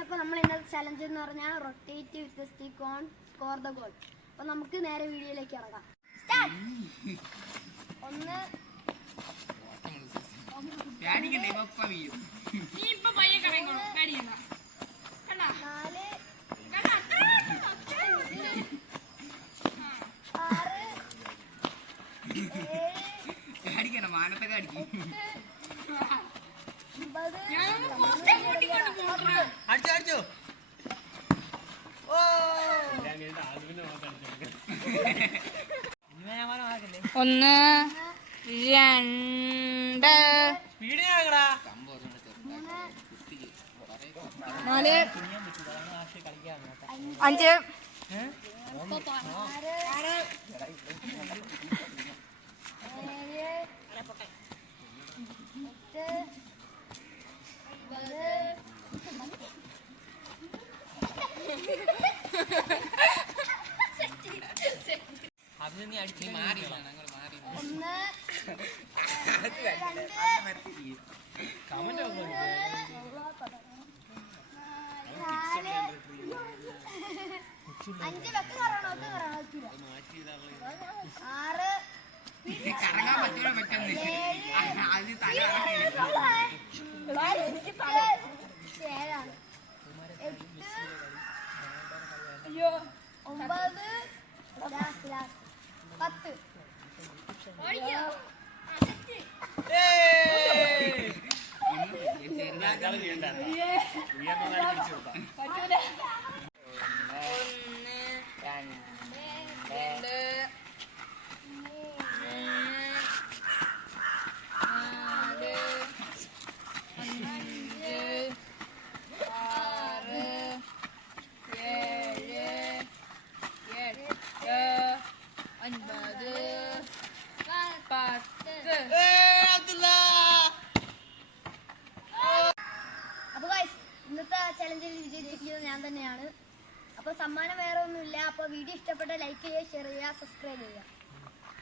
അപ്പോൾ നമ്മൾ ഇന്നത്തെ ചലഞ്ച് എന്ന് പറഞ്ഞാൽ rotate with stick on score the goal. അപ്പോൾ നമുക്ക് നേരെ വീഡിയോയിലേക്ക് ഇറങ്ങാം. ഒന്ന് മാനത്തൊക്കെ അടിക്കും. അടിച്ചോ ഒന്ന് രണ്ട് നാല് അഞ്ച് കറങ്ങാൻ പറ്റൂല പെട്ടെന്ന്. അത് തല ഒമ്പത് 10 അപ്പൊ ഇന്നത്തെ ചലഞ്ചിൽ വിജയിച്ചിരിക്കുന്നത് ഞാൻ തന്നെയാണ്. അപ്പൊ സമ്മാനം വേറെ ഒന്നുമില്ല. അപ്പൊ വീഡിയോ ഇഷ്ടപ്പെട്ട ലൈക്ക് ചെയ്യുക, ഷെയർ ചെയ്യുക, സബ്സ്ക്രൈബ് ചെയ്യുക.